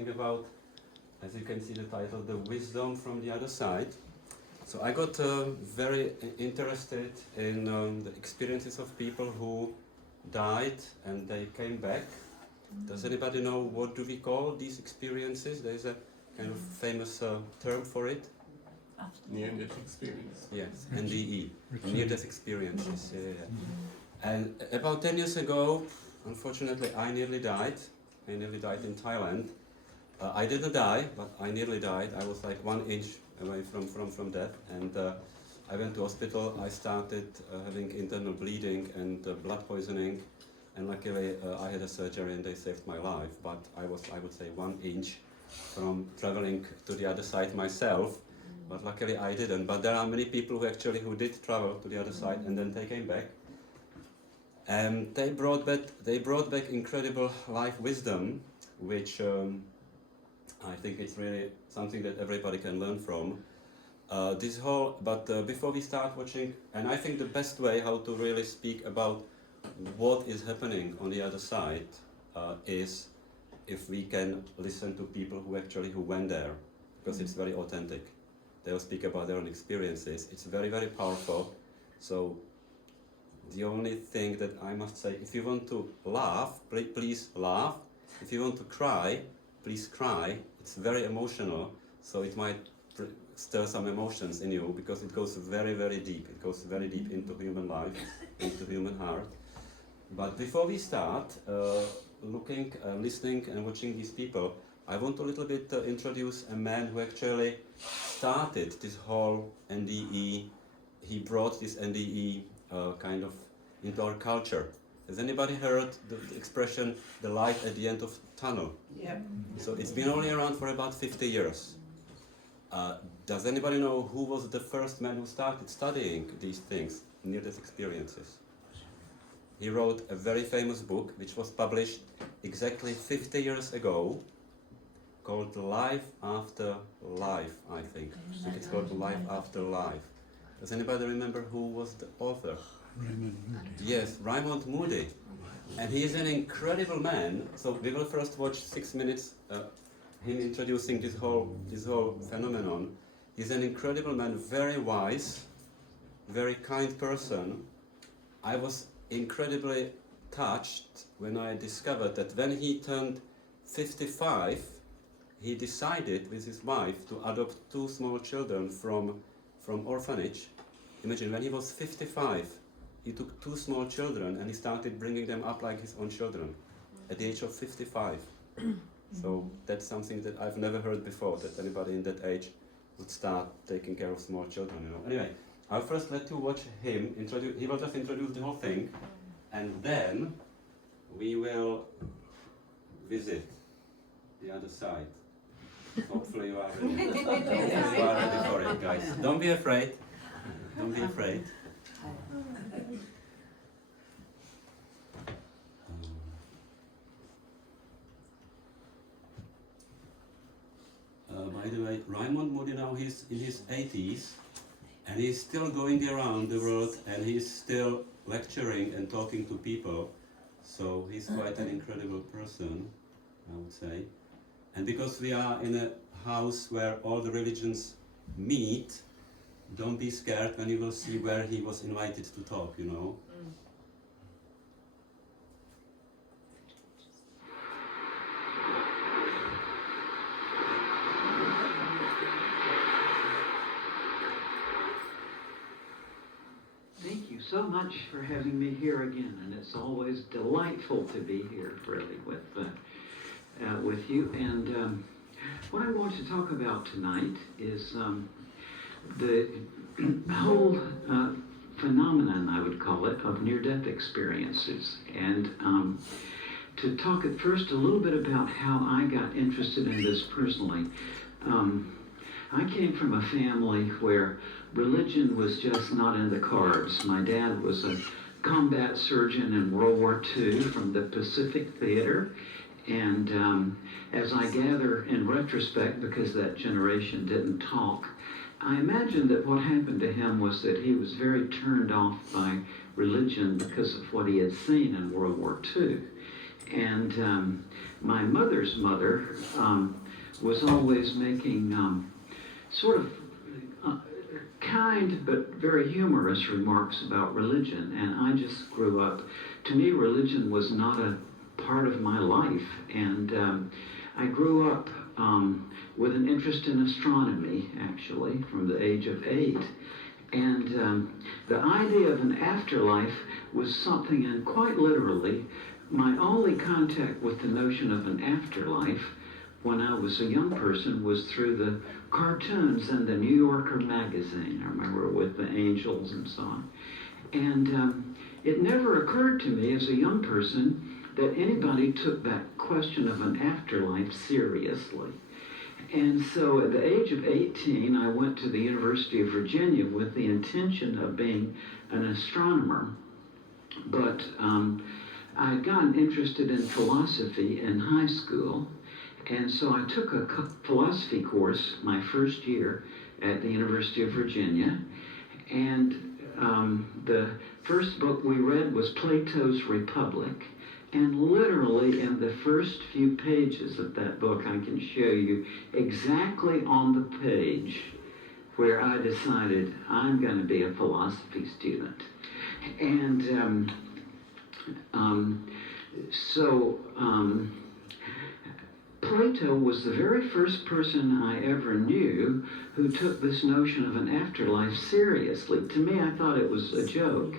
something about, as you can see the title, The Wisdom from the Other Side. So I got very interested in the experiences of people who died and they came back. Does anybody know what do we call these experiences? There is a kind of famous term for it. Near-death experience. Yes, NDE, near-death experiences. And about 10 years ago, unfortunately, I nearly died. I nearly died in Thailand. I didn't die, but I nearly died. I was like 1 inch away from death, and I went to hospital. I started having internal bleeding and blood poisoning, and luckily I had a surgery and they saved my life. But I was, I would say, 1 inch from traveling to the other side myself. But luckily I didn't. But there are many people who did travel to the other side and then they came back. And they brought back incredible life wisdom, which I think it's really something that everybody can learn from. Before we start watching, and I think the best way how to really speak about what is happening on the other side is if we can listen to people who went there, because it's very authentic. They'll speak about their own experiences. It's very, very powerful. So the only thing that I must say, if you want to laugh, please laugh. If you want to cry, please cry. It's very emotional, so it might stir some emotions in you because it goes very, very deep. It goes very deep into human life, into human heart. But before we start looking, listening and watching these people, I want to a little bit introduce a man who actually started this whole NDE. He brought this NDE kind of into our culture. Has anybody heard the expression, the light at the end of tunnel? Yeah. So it's been only around for about 50 years. Does anybody know who was the first man who started studying these things, near-death experiences? He wrote a very famous book, which was published exactly 50 years ago, called Life After Life, I think. I think it's called Life After Life. Does anybody remember who was the author? Raymond Moody. Yes, Raymond Moody. And he is an incredible man. So we will first watch 6 minutes him introducing this whole phenomenon. He's an incredible man, very wise, very kind person. I was incredibly touched when I discovered that when he turned 55, he decided with his wife to adopt 2 small children from orphanage. Imagine, when he was 55, he took 2 small children and he started bringing them up like his own children at the age of 55. So that's something that I've never heard before, that anybody in that age would start taking care of small children, you know. Anyway, I'll first let you watch him introduce. He will just introduce the whole thing, and then we will visit the other side. Hopefully you are ready. Hopefully you are ready for it, guys. Don't be afraid. Don't be afraid. By the way, Raymond Moody now, he's in his 80s, and he's still going around the world, and he's still lecturing and talking to people. So he's quite an incredible person, I would say. And because we are in a house where all the religions meet, don't be scared when you will see where he was invited to talk, you know. Thank you so much for having me here again, and it's always delightful to be here, really, with you. And what I want to talk about tonight is the whole phenomenon, I would call it, of near-death experiences, and to talk at first a little bit about how I got interested in this personally. I came from a family where religion was just not in the cards. My dad was a combat surgeon in World War II from the Pacific Theater, and as I gather in retrospect, because that generation didn't talk, I imagine that what happened to him was that he was very turned off by religion because of what he had seen in World War II. And my mother's mother was always making sort of kind but very humorous remarks about religion, and I just grew up. To me, religion was not a part of my life, and I grew up with an interest in astronomy, actually, from the age of 8. And the idea of an afterlife was something, and quite literally, my only contact with the notion of an afterlife when I was a young person was through the cartoons in the New Yorker magazine, I remember, with the angels and so on. And it never occurred to me as a young person that anybody took that question of an afterlife seriously. And so at the age of 18, I went to the University of Virginia with the intention of being an astronomer. But I had gotten interested in philosophy in high school, and so I took a philosophy course my first year at the University of Virginia. And the first book we read was Plato's Republic. And literally in the first few pages of that book, I can show you exactly on the page where I decided I'm going to be a philosophy student. And Plato was the very first person I ever knew who took this notion of an afterlife seriously. To me, I thought it was a joke.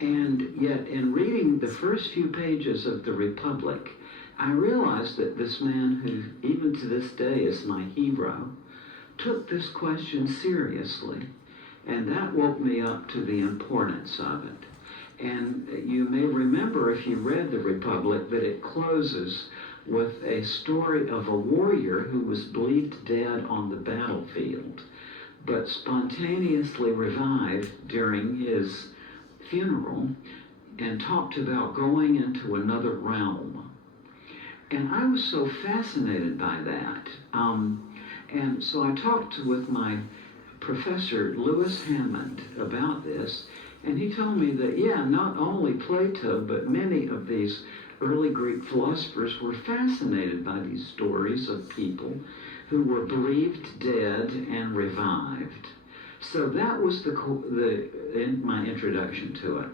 And yet, in reading the first few pages of the Republic, I realized that this man, who even to this day is my hero, took this question seriously. And that woke me up to the importance of it. And you may remember, if you read the Republic, that it closes with a story of a warrior who was believed dead on the battlefield, but spontaneously revived during his funeral and talked about going into another realm. And I was so fascinated by that. And so I talked with my professor, Lewis Hammond, about this, and he told me that, yeah, not only Plato, but many of these early Greek philosophers were fascinated by these stories of people who were believed dead and revived. So that was my introduction to it.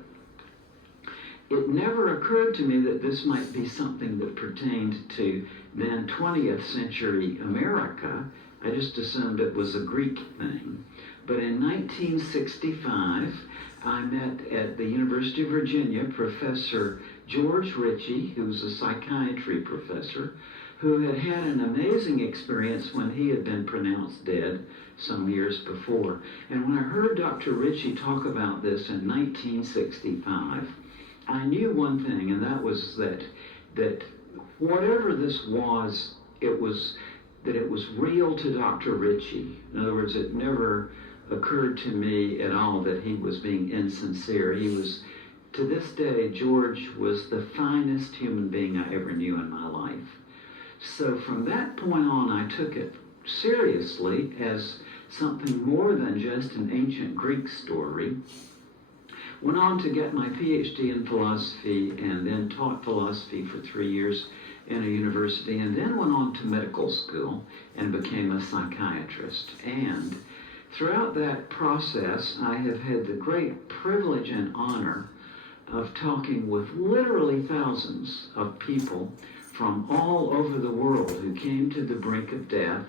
It never occurred to me that this might be something that pertained to then 20th century America. I just assumed it was a Greek thing. But in 1965, I met at the University of Virginia Professor George Ritchie, who was a psychiatry professor, who had had an amazing experience when he had been pronounced dead some years before. And when I heard Dr. Ritchie talk about this in 1965, I knew one thing, and that was that whatever this was, it was real to Dr. Ritchie. In other words, it never occurred to me at all that he was being insincere. He was, to this day, George was the finest human being I ever knew in my life. So from that point on, I took it seriously as something more than just an ancient Greek story. Went on to get my PhD in philosophy and then taught philosophy for 3 years in a university, and then went on to medical school and became a psychiatrist. And throughout that process, I have had the great privilege and honor of talking with literally thousands of people from all over the world who came to the brink of death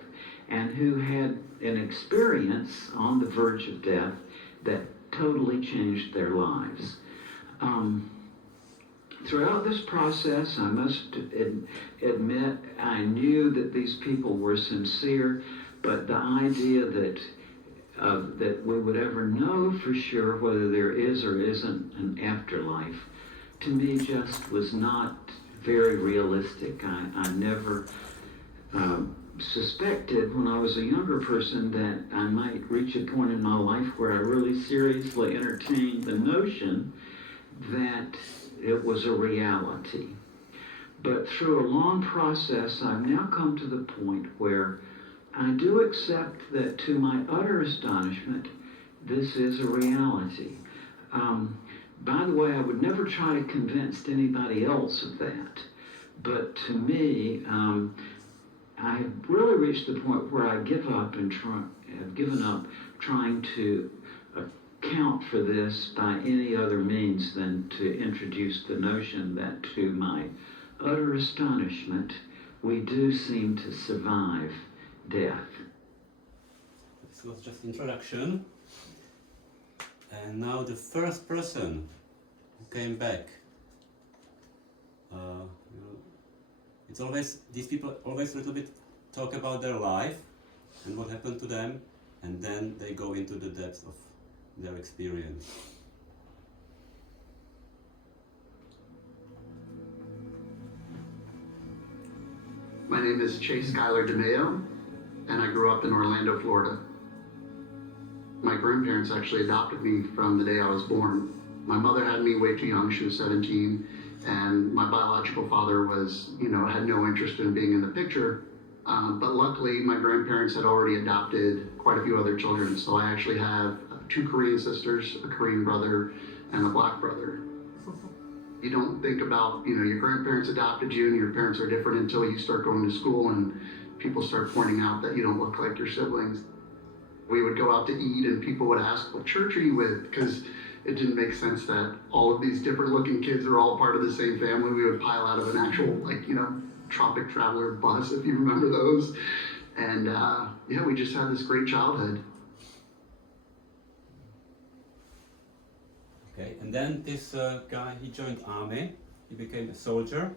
and who had an experience on the verge of death that totally changed their lives. Throughout this process, I must admit, I knew that these people were sincere, but the idea that we would ever know for sure whether there is or isn't an afterlife, to me just was not very realistic. I never suspected when I was a younger person that I might reach a point in my life where I really seriously entertained the notion that it was a reality. But through a long process, I've now come to the point where I do accept that, to my utter astonishment, this is a reality. By the way, I would never try to convince anybody else of that. But to me, I have really reached the point where I give up and have given up trying to account for this by any other means than to introduce the notion that, to my utter astonishment, we do seem to survive death. This was just introduction. And now the first person who came back. It's always, these people always a little bit talk about their life and what happened to them, and then they go into the depths of their experience. My name is Chase Skylar DeMeo, and I grew up in Orlando, Florida. My grandparents actually adopted me from the day I was born. My mother had me way too young, she was 17, and my biological father was, had no interest in being in the picture. But luckily, my grandparents had already adopted quite a few other children, so I actually have 2 Korean sisters, a Korean brother, and a black brother. You don't think about, your grandparents adopted you and your parents are different until you start going to school and people start pointing out that you don't look like your siblings. We would go out to eat and people would ask, what church are you with? Because it didn't make sense that all of these different looking kids are all part of the same family. We would pile out of an actual, Tropic Traveler bus, if you remember those. And we just had this great childhood. Okay, and then this guy, he joined army, he became a soldier,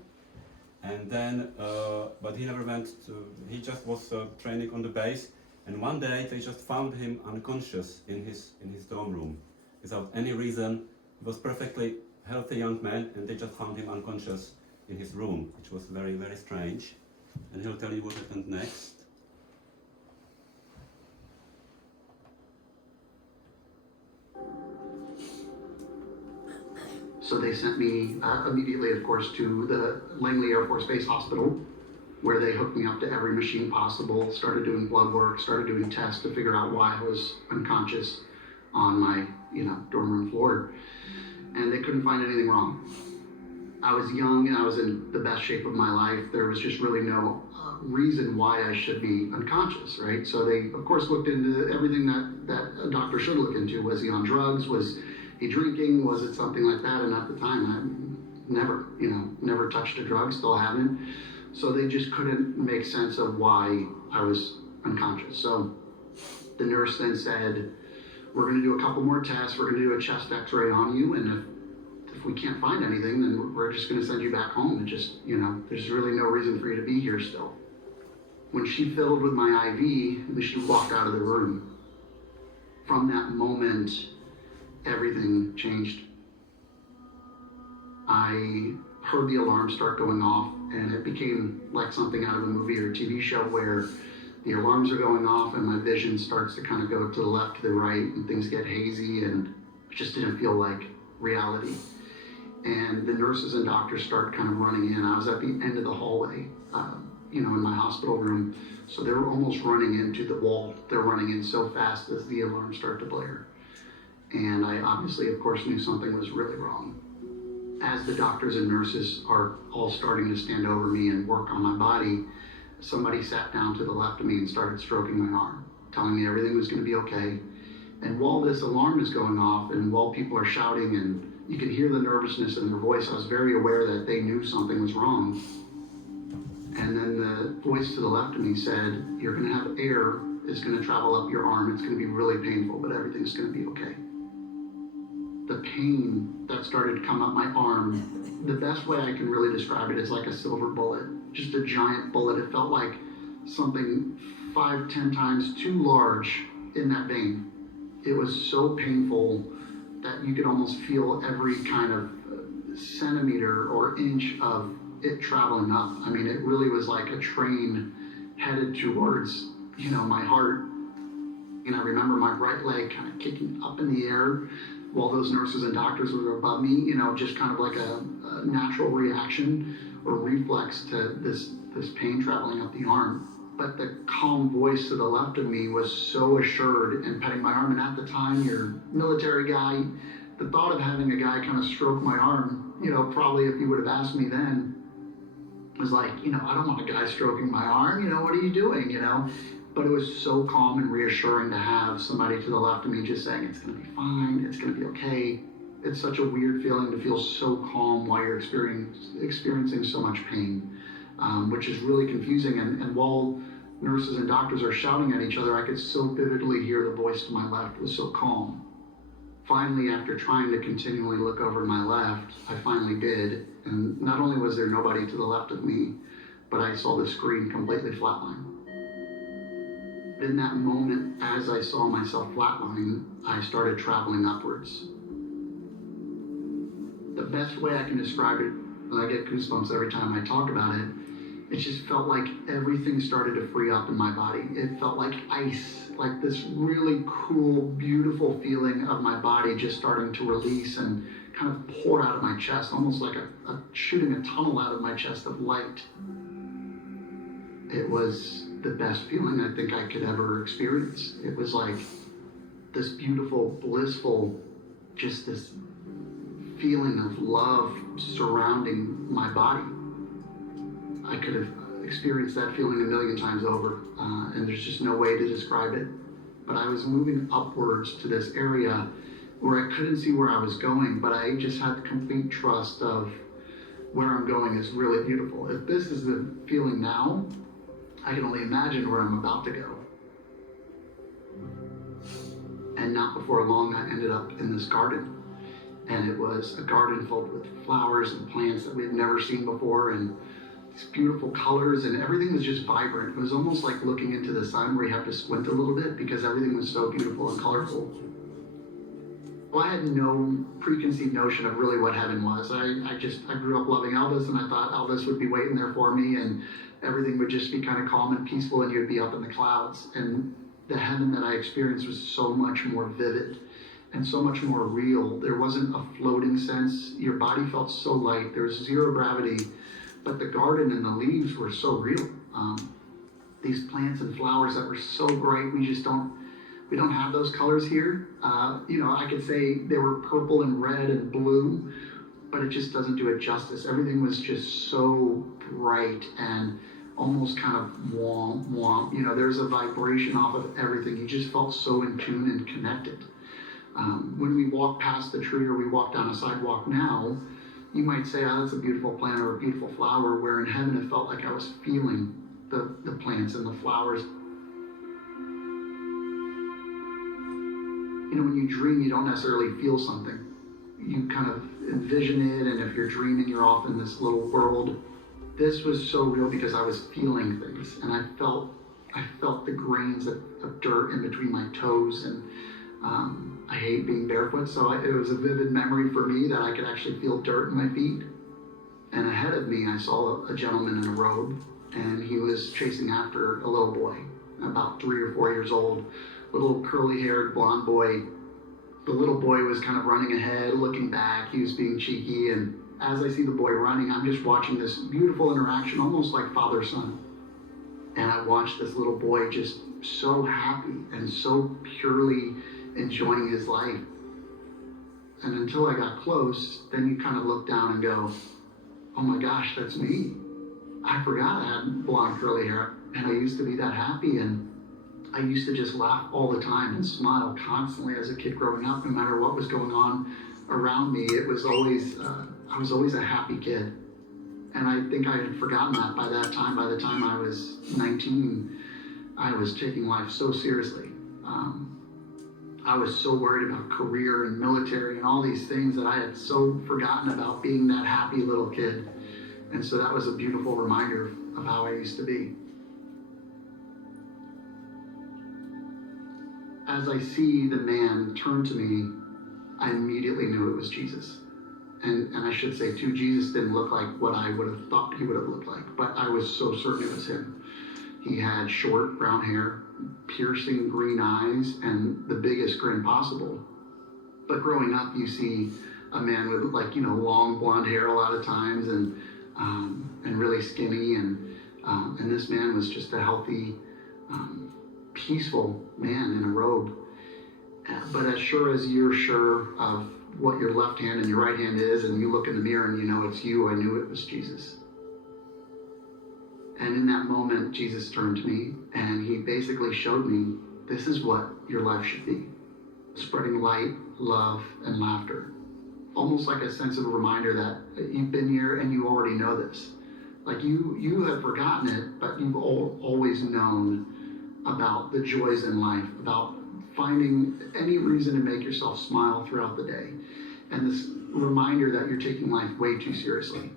and then, but he never went to, he just was training on the base, and one day they just found him unconscious in his dorm room, without any reason. He was perfectly healthy young man, and they just found him unconscious in his room, which was very, very strange, and he'll tell you what happened next. So they sent me immediately, of course, to the Langley Air Force Base Hospital, where they hooked me up to every machine possible, started doing blood work, started doing tests to figure out why I was unconscious on my, dorm room floor. And they couldn't find anything wrong. I was young and I was in the best shape of my life. There was just really no reason why I should be unconscious, right? So they, of course, looked into everything that a doctor should look into. Was he on drugs? Was he drinking? Was it something like that? And at the time, I never touched a drug, still haven't. So they just couldn't make sense of why I was unconscious. So the nurse then said, we're gonna do a couple more tests. We're gonna do a chest x-ray on you. And if we can't find anything, then we're just gonna send you back home. And just, there's really no reason for you to be here still. When she fiddled with my IV, and she walked out of the room, from that moment, everything changed. I heard the alarm start going off, and it became like something out of a movie or a TV show where the alarms are going off and my vision starts to kind of go to the left, to the right, and things get hazy, and it just didn't feel like reality. And the nurses and doctors start kind of running in. I was at the end of the hallway, in my hospital room, so they were almost running into the wall. They're running in so fast as the alarms start to blare. And I obviously, of course, knew something was really wrong. As the doctors and nurses are all starting to stand over me and work on my body, somebody sat down to the left of me and started stroking my arm, telling me everything was going to be okay. And while this alarm is going off and while people are shouting and you can hear the nervousness in their voice, I was very aware that they knew something was wrong. And then the voice to the left of me said, you're going to have air is going to travel up your arm. It's going to be really painful, but everything's going to be okay. The pain that started to come up my arm, the best way I can really describe it is like a silver bullet, just a giant bullet. It felt like something 5-10 times too large in that vein. It was so painful that you could almost feel every kind of centimeter or inch of it traveling up. I mean, it really was like a train headed towards, my heart. And I remember my right leg kind of kicking up in the air while those nurses and doctors were above me, just kind of like a natural reaction or reflex to this pain traveling up the arm. But the calm voice to the left of me was so assured and petting my arm. And at the time, you're a military guy, the thought of having a guy kind of stroke my arm, probably if you would have asked me then, was like, I don't want a guy stroking my arm, what are you doing, But it was so calm and reassuring to have somebody to the left of me just saying, it's going to be fine, it's going to be okay. It's such a weird feeling to feel so calm while you're experiencing so much pain, which is really confusing. And while nurses and doctors are shouting at each other, I could so vividly hear the voice to my left was so calm. Finally, after trying to continually look over to my left, I finally did. And not only was there nobody to the left of me, but I saw the screen completely flatline. In that moment, as I saw myself flatlining, I started traveling upwards. The best way I can describe it, and I get goosebumps every time I talk about it, it just felt like everything started to free up in my body. It felt like ice, like this really cool, beautiful feeling of my body just starting to release and kind of pour out of my chest, almost like a shooting a tunnel out of my chest of light. It was the best feeling I think I could ever experience. It was like this beautiful, blissful, just this feeling of love surrounding my body. I could have experienced that feeling a million times over, and there's just no way to describe it. But I was moving upwards to this area where I couldn't see where I was going, but I just had complete trust of where I'm going is really beautiful. If this is the feeling now, I can only imagine where I'm about to go. And not before long, I ended up in this garden. And it was a garden filled with flowers and plants that we had never seen before, and these beautiful colors, and everything was just vibrant. It was almost like looking into the sun where you have to squint a little bit because everything was so beautiful and colorful. Well, I had no preconceived notion of really what heaven was. I grew up loving Elvis, and I thought Elvis would be waiting there for me, and everything would just be kind of calm and peaceful, and you'd be up in the clouds. And the heaven that I experienced was so much more vivid and so much more real. There wasn't a floating sense. Your body felt so light. There was zero gravity, but the garden and the leaves were so real. These plants and flowers that were so bright, we don't have those colors here. I could say they were purple and red and blue, but it just doesn't do it justice. Everything was just so bright and almost kind of womp womp. There's a vibration off of everything. You just felt so in tune and connected. When we walk past the tree or we walk down a sidewalk now, you might say, oh, that's a beautiful plant or a beautiful flower, where in heaven it felt like I was feeling the plants and the flowers. When you dream, you don't necessarily feel something. You kind of envision it, and if you're dreaming, you're off in this little world. This was so real because I was feeling things, and I felt the grains of dirt in between my toes, and I hate being barefoot, so it was a vivid memory for me that I could actually feel dirt in my feet. And ahead of me, I saw a gentleman in a robe, and he was chasing after a little boy, about 3 or 4 years old, a little curly-haired blonde boy. The little boy was kind of running ahead, looking back. He was being cheeky, and as I see the boy running, I'm just watching this beautiful interaction, almost like father-son. And I watched this little boy just so happy and so purely enjoying his life. And until I got close, then you kind of look down and go, oh my gosh, that's me. I forgot I had blonde curly hair, and I used to be that happy, and I used to just laugh all the time and smile constantly as a kid growing up. No matter what was going on around me, it was always I was always a happy kid. And I think I had forgotten that by that time. By the time I was 19, I was taking life so seriously. I was so worried about career and military and all these things that I had so forgotten about being that happy little kid. And so that was a beautiful reminder of how I used to be. As I see the man turn to me, I immediately knew it was Jesus. And I should say too, Jesus didn't look like what I would have thought he would have looked like, but I was so certain it was him. He had short brown hair, piercing green eyes, and the biggest grin possible. But growing up, you see a man with long blonde hair a lot of times, and really skinny, and this man was just a healthy, peaceful man in a robe. But as sure as you're sure of what your left hand and your right hand is, and you look in the mirror and you know it's you, I knew it was Jesus. And in that moment, Jesus turned to me and he basically showed me, this is what your life should be. Spreading light, love, and laughter. Almost like a sense of a reminder that you've been here and you already know this. Like you have forgotten it, but you've always known about the joys in life, about finding any reason to make yourself smile throughout the day. And this reminder that you're taking life way too seriously.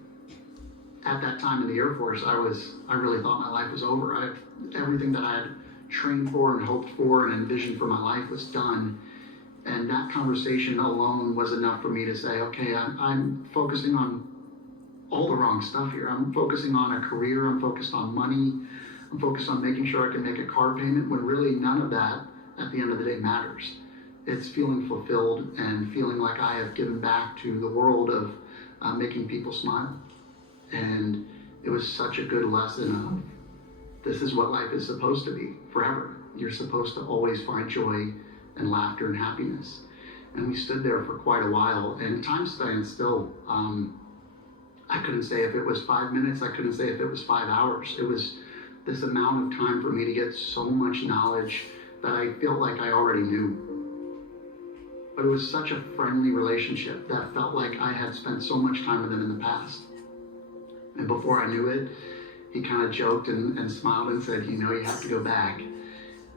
At that time in the Air Force, I really thought my life was over. Everything that I had trained for and hoped for and envisioned for my life was done. And that conversation alone was enough for me to say, okay, I'm focusing on all the wrong stuff here. I'm focusing on a career, I'm focused on money, I'm focused on making sure I can make a car payment, when really none of that at the end of the day matters. It's feeling fulfilled and feeling like I have given back to the world of making people smile. And it was such a good lesson of, this is what life is supposed to be forever. You're supposed to always find joy and laughter and happiness. And we stood there for quite a while, and time stands still. I couldn't say if it was 5 minutes, I couldn't say if it was 5 hours. It was this amount of time for me to get so much knowledge that I felt like I already knew. But it was such a friendly relationship that felt like I had spent so much time with him in the past. And before I knew it, he kind of joked and smiled and said, you have to go back.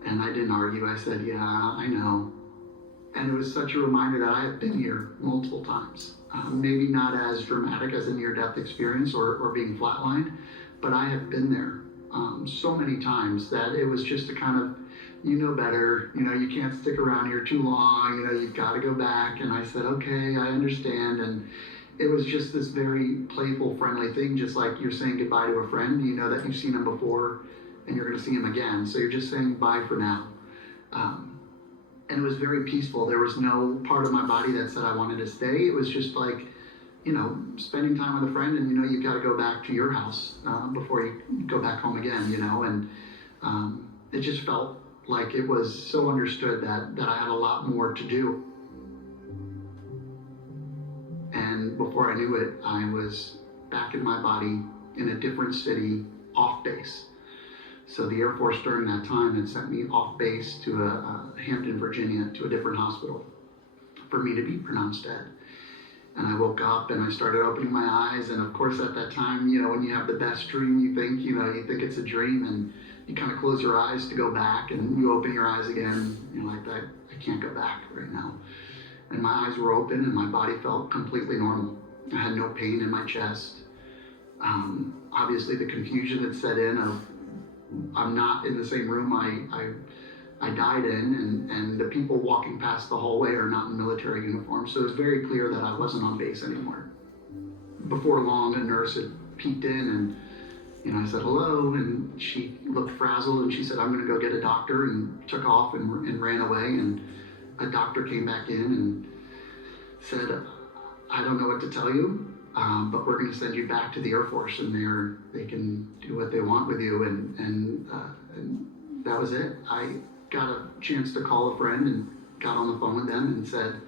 And I didn't argue. I said, yeah, I know. And it was such a reminder that I have been here multiple times. Maybe not as dramatic as a near-death experience or being flatlined, but I have been there so many times that it was just a kind of, better, you can't stick around here too long, you've got to go back. And I said, okay, I understand. And it was just this very playful, friendly thing, just like you're saying goodbye to a friend. You know that you've seen him before and you're going to see him again. So you're just saying bye for now. And it was very peaceful. There was no part of my body that said I wanted to stay. It was just like, spending time with a friend, and you've got to go back to your house before you go back home again, and it just felt like it was so understood that I had a lot more to do. And before I knew it, I was back in my body in a different city, off base. So the Air Force during that time had sent me off base to Hampton, Virginia, to a different hospital for me to be pronounced dead. And I woke up and I started opening my eyes, and of course at that time, when you have the best dream, you think it's a dream, and you kind of close your eyes to go back, and you open your eyes again, like that, I can't go back right now. And my eyes were open and my body felt completely normal. I had no pain in my chest. Obviously the confusion had set in of, I'm not in the same room I died in, and the people walking past the hallway are not in military uniforms, so it was very clear that I wasn't on base anymore. Before long, a nurse had peeked in, and I said hello, and she looked frazzled, and she said, I'm going to go get a doctor, and took off and ran away. And a doctor came back in and said, I don't know what to tell you, but we're going to send you back to the Air Force, and they can do what they want with you. And that was it. I got a chance to call a friend and got on the phone with them and said,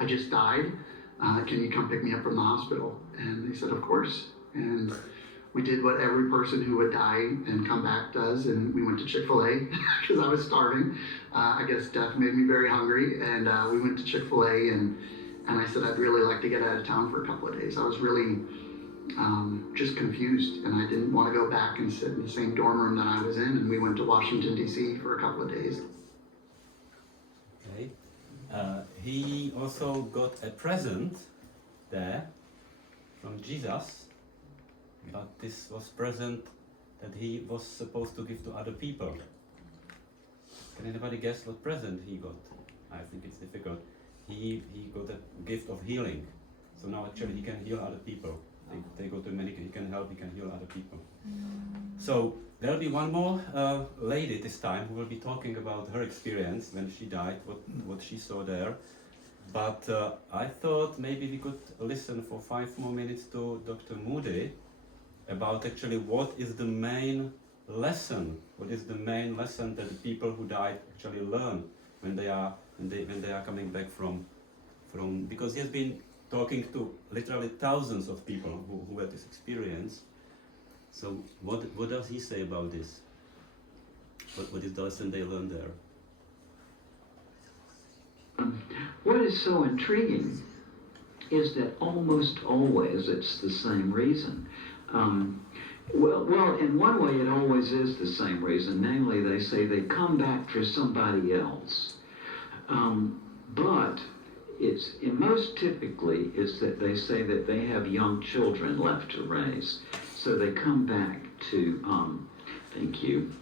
I just died. Can you come pick me up from the hospital? And they said, of course. And we did what every person who would die and come back does, and we went to Chick-fil-A because I was starving. I guess death made me very hungry, and we went to Chick-fil-A, and I said I'd really like to get out of town for a couple of days. I was really just confused, and I didn't want to go back and sit in the same dorm room that I was in, and we went to Washington, D.C. for a couple of days. Okay. He also got a present there from Jesus, but this was present that he was supposed to give to other people. Can anybody guess what present he got? I think it's difficult. He got a gift of healing. So now actually he can heal other people. They go to many, he can help, he can heal other people. So there'll be one more lady this time who will be talking about her experience when she died, what she saw there. But I thought maybe we could listen for 5 more minutes to Dr. Moody about actually what is the main lesson, that the people who died actually learn when they are coming back from because he has been talking to literally thousands of people who had this experience. So what does he say about this? What is the lesson they learned there? What is so intriguing is that almost always it's the same reason. Well, in one way it always is the same reason. Namely, they say they come back for somebody else. But most typically is that they say that they have young children left to raise. So they come back to, thank you,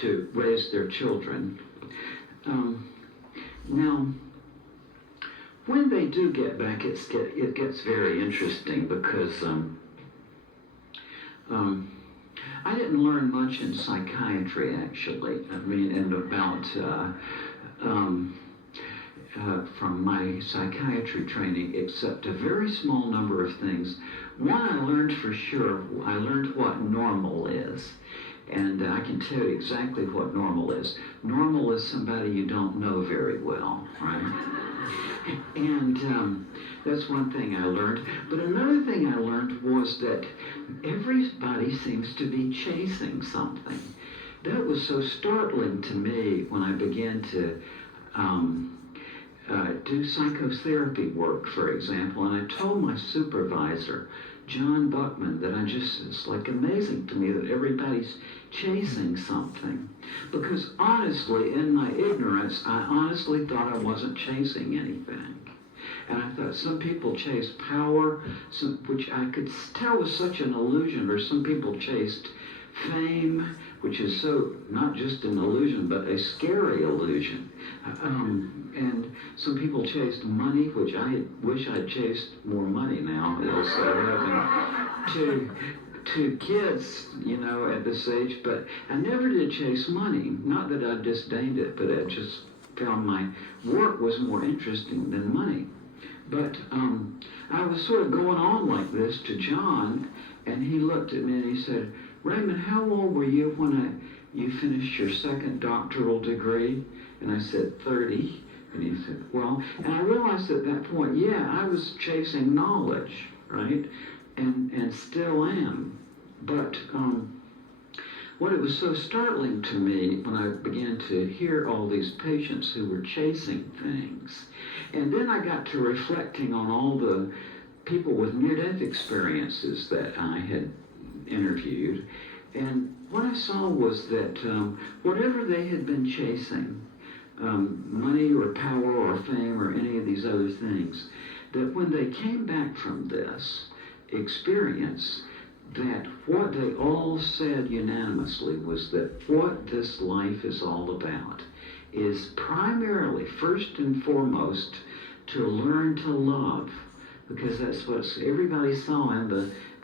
to raise their children. Now, when they do get back, it gets very interesting because I didn't learn much in psychiatry, actually. I mean, and about from my psychiatry training, except a very small number of things. One, I learned for sure, I learned what normal is. And I can tell you exactly what normal is. Normal is somebody you don't know very well, right? And that's one thing I learned. But another thing I learned was that everybody seems to be chasing something. That was so startling to me when I began to do psychotherapy work, for example. And I told my supervisor, John Buckman, that it's like amazing to me that everybody's chasing something. Because honestly, in my ignorance, I honestly thought I wasn't chasing anything. And I thought some people chase power, which I could tell was such an illusion, or some people chased fame, which is so not just an illusion, but a scary illusion. And some people chased money, which I wish I'd chased more money now. To kids, you know, at this age, but I never did chase money. Not that I disdained it, but I just found my work was more interesting than money. But I was sort of going on like this to John, and he looked at me and he said, "Raymond, how old were you when you finished your second doctoral degree?" And I said, 30. And he said, well, and I realized at that point, yeah, I was chasing knowledge, right? And still am. But what it was so startling to me when I began to hear all these patients who were chasing things, and then I got to reflecting on all the people with near-death experiences that I had interviewed, and what I saw was that whatever they had been chasing, money or power or fame or any of these other things, that when they came back from this experience, that what they all said unanimously was that what this life is all about is primarily, first and foremost, to learn to love, because that's what everybody saw in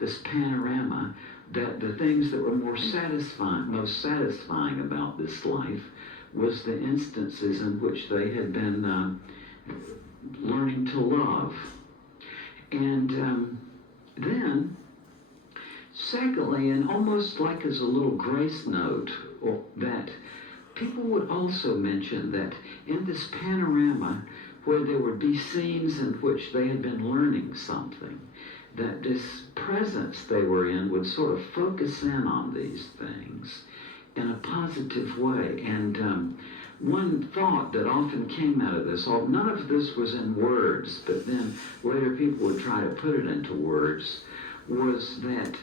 this panorama, that the things that were most satisfying about this life was the instances in which they had been learning to love. And then, secondly, and almost like as a little grace note, that people would also mention that in this panorama, where there would be scenes in which they had been learning something, that this presence they were in would sort of focus in on these things in a positive way. And one thought that often came out of this, none of this was in words, but then later people would try to put it into words, was that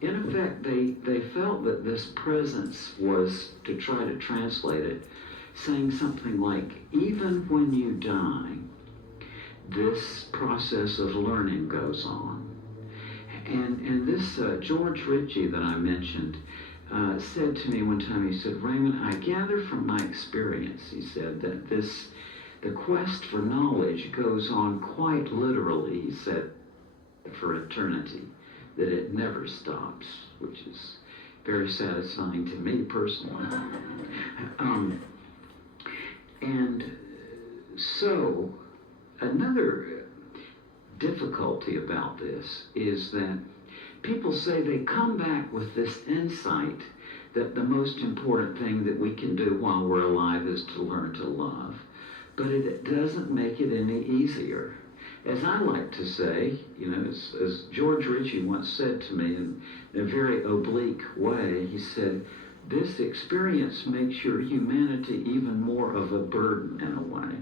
in effect they felt that this presence was, to try to translate it, saying something like, even when you die, this process of learning goes on. And this George Ritchie that I mentioned said to me one time, he said, Raymond, I gather from my experience, he said, that the quest for knowledge goes on quite literally, he said, for eternity, that it never stops, which is very satisfying to me personally. And so another difficulty about this is that people say they come back with this insight that the most important thing that we can do while we're alive is to learn to love. But it doesn't make it any easier. as I like to say, as George Ritchie once said to me in a very oblique way, he said, this experience makes your humanity even more of a burden in a way.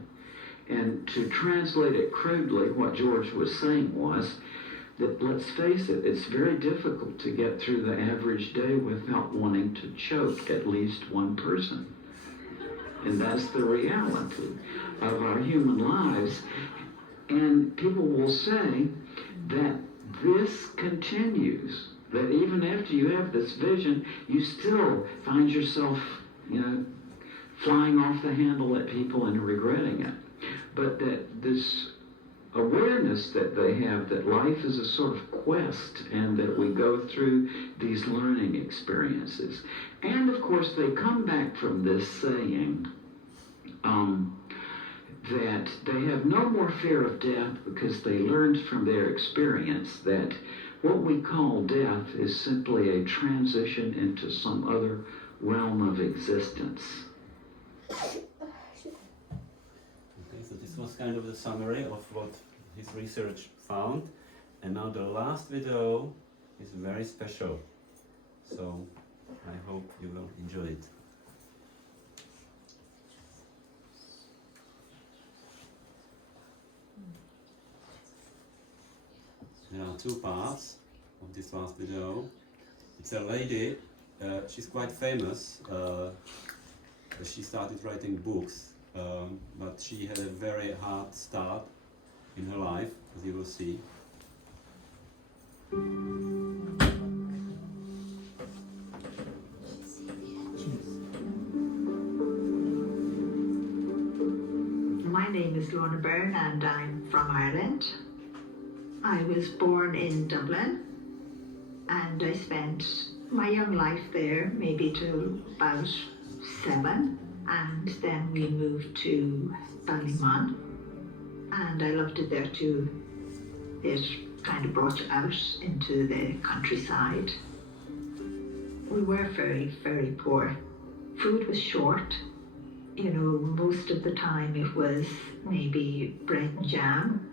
And to translate it crudely, what George was saying was that, let's face it, it's very difficult to get through the average day without wanting to choke at least one person. And that's the reality of our human lives. And people will say that this continues, that even after you have this vision, you still find yourself, flying off the handle at people and regretting it. But that this awareness that they have that life is a sort of quest and that we go through these learning experiences. And of course they come back from this saying that they have no more fear of death because they learned from their experience that what we call death is simply a transition into some other realm of existence. Okay, so this was kind of the summary of what his research found, and now the last video is very special, so I hope you will enjoy it. There are two parts of this last video. It's a lady, she's quite famous. She started writing books, but she had a very hard start in her life, as you will see. My name is Lorna Byrne and I'm from Ireland. I was born in Dublin and I spent my young life there, maybe till about 7, and then we moved to Ballymun, and I loved it there too. It kind of brought out into the countryside. We were very, very poor. Food was short. Most of the time it was maybe bread and jam.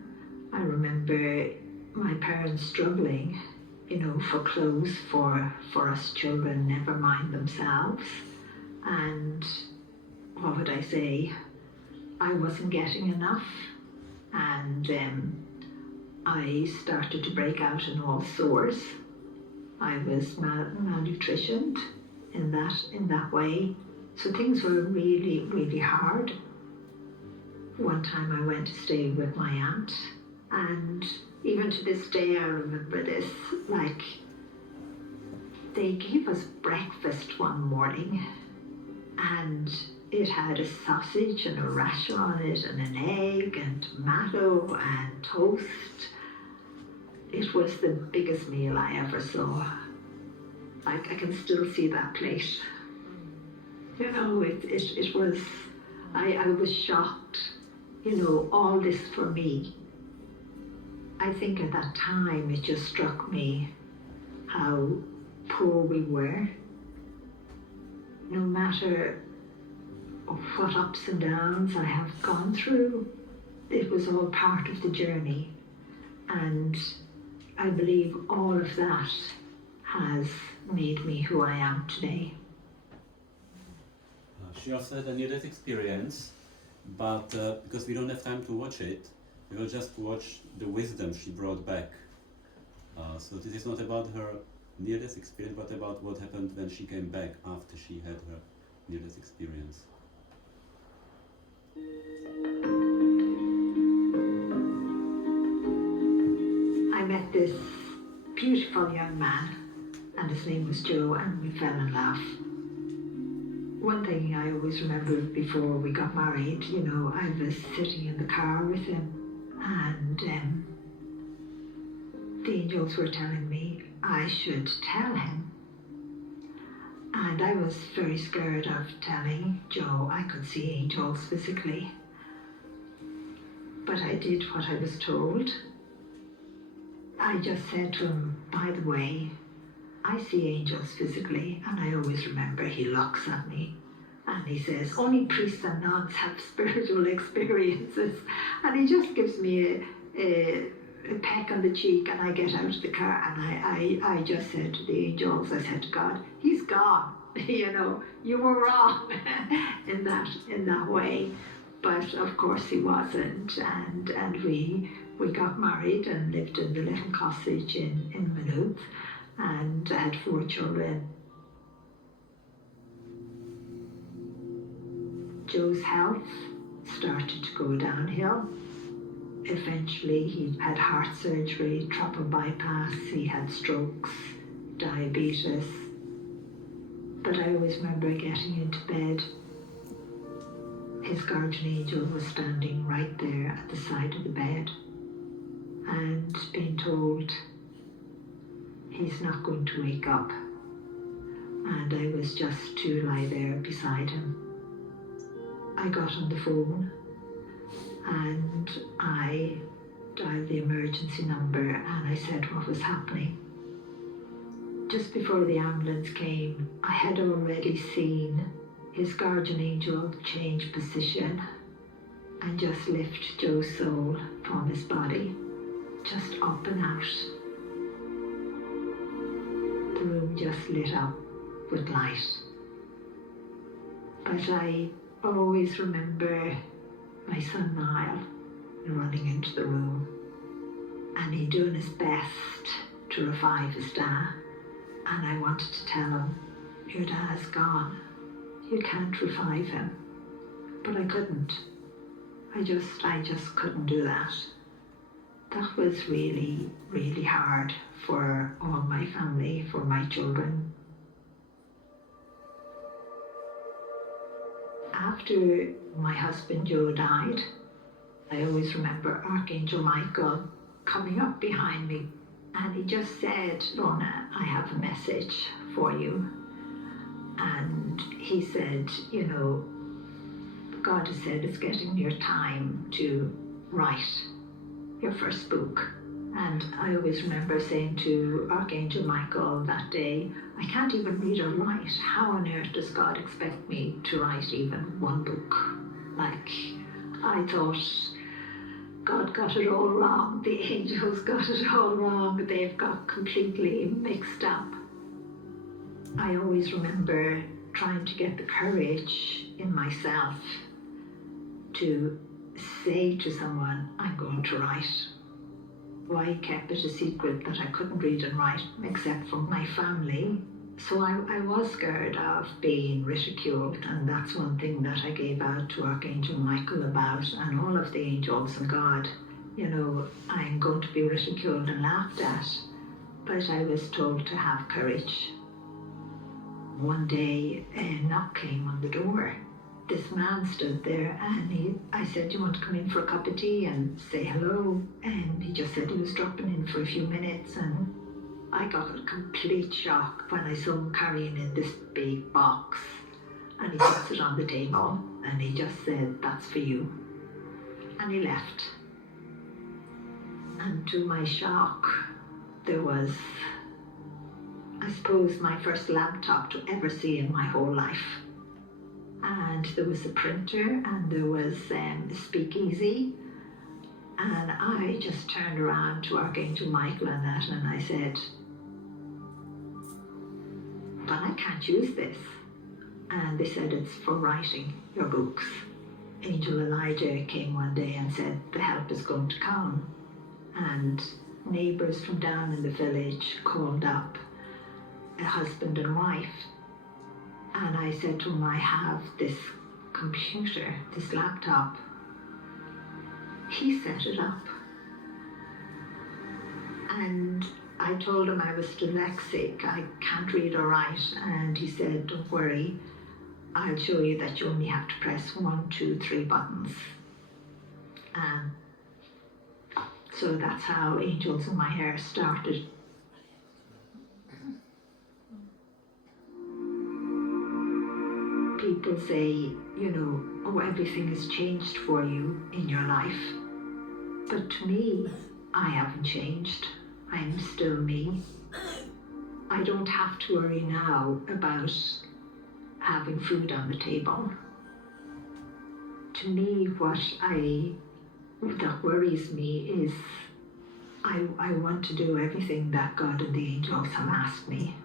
I remember my parents struggling, for clothes for us children, never mind themselves. And what would I say? I wasn't getting enough, and I started to break out in all sores. I was malnutritioned in that way. So things were really, really hard. One time I went to stay with my aunt, and even to this day I remember this, they gave us breakfast one morning and it had a sausage and a rasher on it and an egg and tomato and toast. It was the biggest meal I ever saw. I can still see that plate. It was, I was shocked, all this for me. I think at that time it just struck me how poor we were. No matter what ups and downs I have gone through, it was all part of the journey. And I believe all of that has made me who I am today. She also had a near-death experience, but because we don't have time to watch it, we will just watch the wisdom she brought back. So this is not about her near-death experience, but about what happened when she came back after she had her near-death experience. I met this beautiful young man, and his name was Joe, and we fell in love. One thing I always remember before we got married, I was sitting in the car with him, and the angels were telling me I should tell him. And I was very scared of telling Joe I could see angels physically. But I did what I was told. I just said to him, by the way, I see angels physically, and I always remember he looks at me and he says, only priests and nuns have spiritual experiences. And he just gives me a peck on the cheek, and I get out of the car, and I just said to the angels, I said to God, he's gone. You know, you were wrong in that way. But of course he wasn't, and we got married and lived in the little cottage in Maynooth, and had 4 children. Joe's health started to go downhill. Eventually he had heart surgery, triple bypass, he had strokes, diabetes. But I always remember getting into bed. His guardian angel was standing right there at the side of the bed and being told he's not going to wake up. And I was just to lie there beside him. I got on the phone and I dialed the emergency number and I said what was happening. Just before the ambulance came, I had already seen his guardian angel change position and just lift Joe's soul from his body, just up and out. The room just lit up with light. But I always remember my son Niall running into the room and he doing his best to revive his dad. And I wanted to tell him, your dad's gone. You can't revive him. But I couldn't. I just couldn't do that. That was really, really hard for all my family, for my children. After my husband Joe died, I always remember Archangel Michael coming up behind me and he just said, Lorna, I have a message for you. And he said, you know, God has said it's getting your time to write your first book. And I always remember saying to Archangel Michael that day, I can't even read or write. How on earth does God expect me to write even one book? Like, I thought God got it all wrong. The angels got it all wrong. They've got completely mixed up. I always remember trying to get the courage in myself to say to someone, I'm going to write. Why kept it a secret that I couldn't read and write except from my family. So I was scared of being ridiculed, and that's one thing that I gave out to Archangel Michael about, and all of the angels and God. You know, I'm going to be ridiculed and laughed at, but I was told to have courage. One day a knock came on the door. This man stood there and I said, do you want to come in for a cup of tea and say hello? And he just said he was dropping in for a few minutes, and I got a complete shock when I saw him carrying in this big box, and he puts it on the table and he just said, that's for you. And he left. And to my shock, there was, I suppose, my first laptop to ever see in my whole life. And there was a printer and there was a speakeasy. And I just turned around to Archangel Michael and that, and I said, but I can't use this. And they said, it's for writing your books. Angel Elijah came one day and said, the help is going to come. And neighbours from down in the village called up a husband and wife. And I said to him, I have this computer, this laptop. He set it up. And I told him I was dyslexic, I can't read or write. And he said, don't worry, I'll show you that you only have to press 1, 2, 3 buttons. So that's how Angels in My Hair started. People say, you know, oh, everything has changed for you in your life. But to me, I haven't changed. I'm still me. I don't have to worry now about having food on the table. To me, what I that worries me is I want to do everything that God and the angels have asked me,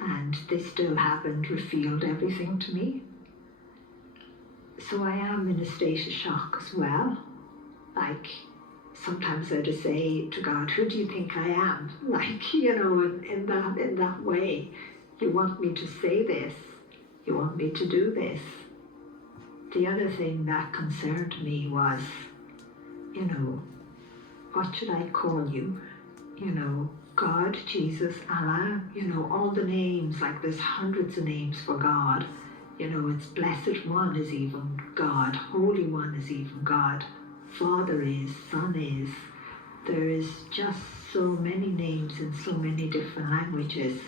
and they still haven't revealed everything to me. So I am in a state of shock as well. Like, sometimes I just say to God, who do you think I am? Like, in that way. You want me to say this. You want me to do this. The other thing that concerned me was, what should I call you? God, Jesus, Allah, all the names, like there's hundreds of names for God. It's Blessed One is even God, Holy One is even God, Father is, Son is. There is just so many names in so many different languages.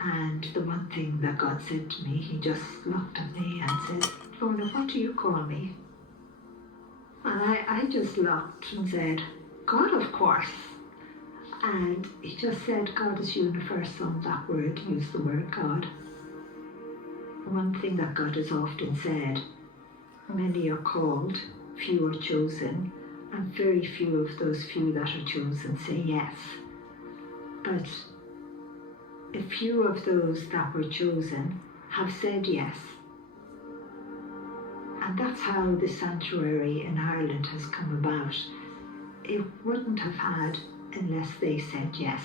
And the one thing that God said to me, he just looked at me and said, Lorna, what do you call me? And I just looked and said, God, of course. And he just said, God is universal, that word, use the word God. One thing that God has often said, many are called, few are chosen, and very few of those few that are chosen say yes. But a few of those that were chosen have said yes. And that's how the sanctuary in Ireland has come about. It wouldn't have had unless they said yes.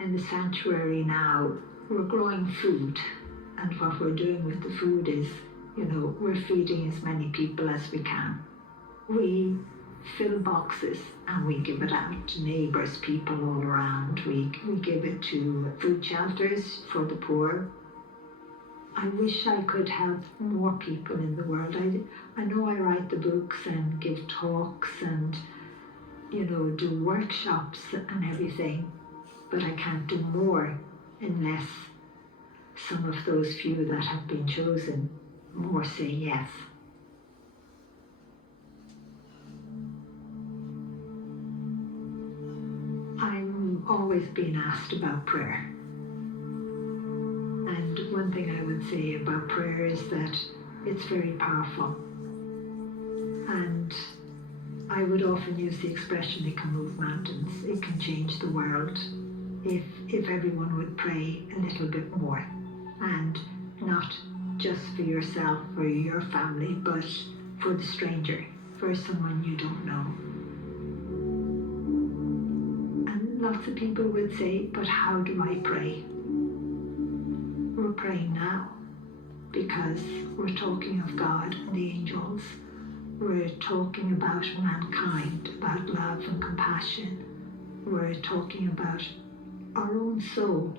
In the sanctuary now, we're growing food, and what we're doing with the food is, we're feeding as many people as we can. We fill boxes and we give it out to neighbours, people all around. We give it to food shelters for the poor. I wish I could help more people in the world. I know I write the books and give talks and, do workshops and everything, but I can't do more unless some of those few that have been chosen more say yes. I'm always being asked about prayer. And one thing I would say about prayer is that it's very powerful. And I would often use the expression, it can move mountains, it can change the world if everyone would pray a little bit more. And not just for yourself or your family, but for the stranger, for someone you don't know. And lots of people would say, but how do I pray? We're praying now because we're talking of God and the angels. We're talking about mankind, about love and compassion. We're talking about our own soul.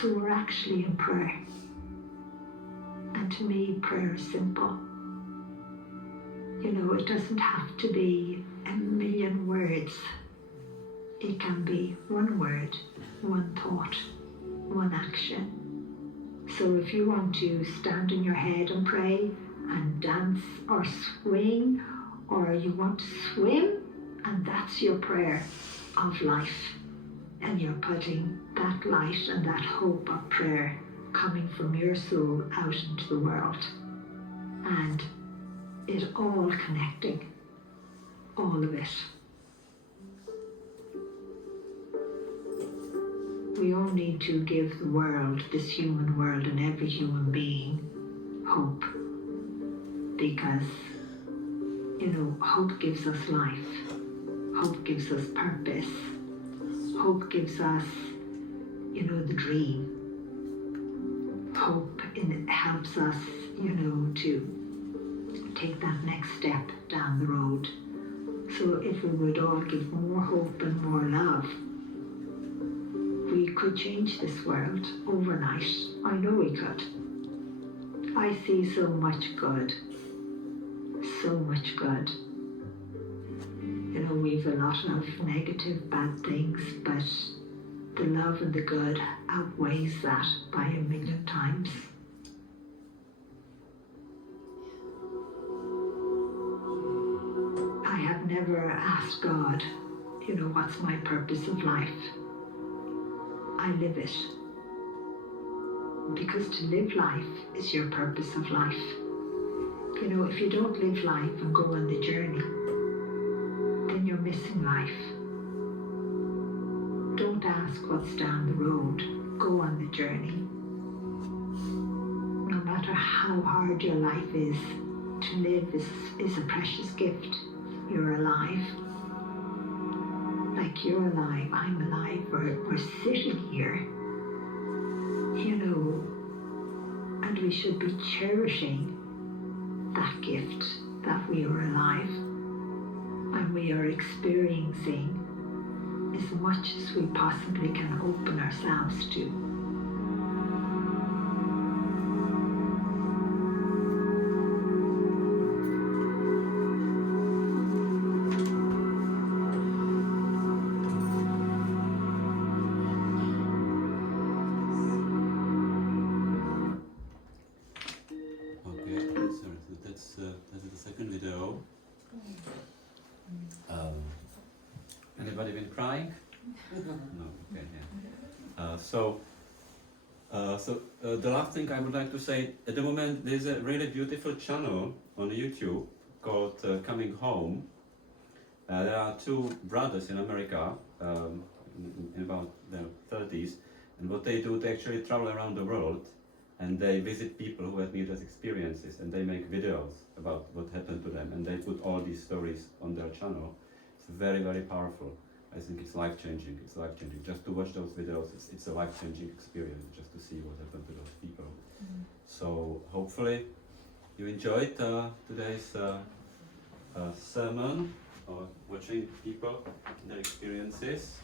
So we're actually in prayer. And to me, prayer is simple. It doesn't have to be a million words. It can be one word, one thought, one action. So if you want to stand on your head and pray and dance or swing, or you want to swim, and that's your prayer of life. And you're putting that light and that hope of prayer coming from your soul out into the world. And it all connecting, all of it. We all need to give the world, this human world and every human being, hope. Because, hope gives us life. Hope gives us purpose. Hope gives us, the dream. Hope helps us, to take that next step down the road. So if we would all give more hope and more love, we could change this world overnight. I know we could. I see so much good. So much good. We've a lot of negative, bad things, but the love and the good outweighs that by 1,000,000 times. I have never asked God, what's my purpose of life? I live it. Because to live life is your purpose of life. You know, if you don't live life and go on the journey, then you're missing life. Don't ask what's down the road. Go on the journey. No matter how hard your life is, to live is a precious gift. You're alive. Like you're alive, I'm alive, we're sitting here, you know, and we should be cherishing that gift that we are alive and we are experiencing as much as we possibly can open ourselves to. Okay, so that's the second video. Anybody been crying? No. Okay. Yeah. The last thing I would like to say, at the moment there's a really beautiful channel on YouTube called Coming Home. There are two brothers in America, in about their 30s, and what they do, they actually travel around the world and they visit people who have near-death experiences and they make videos about what happened to them and they put all these stories on their channel. It's very, very powerful. I think it's life-changing. It's life-changing. Just to watch those videos, it's a life-changing experience just to see what happened to those people. So hopefully you enjoyed today's sermon or watching people and their experiences.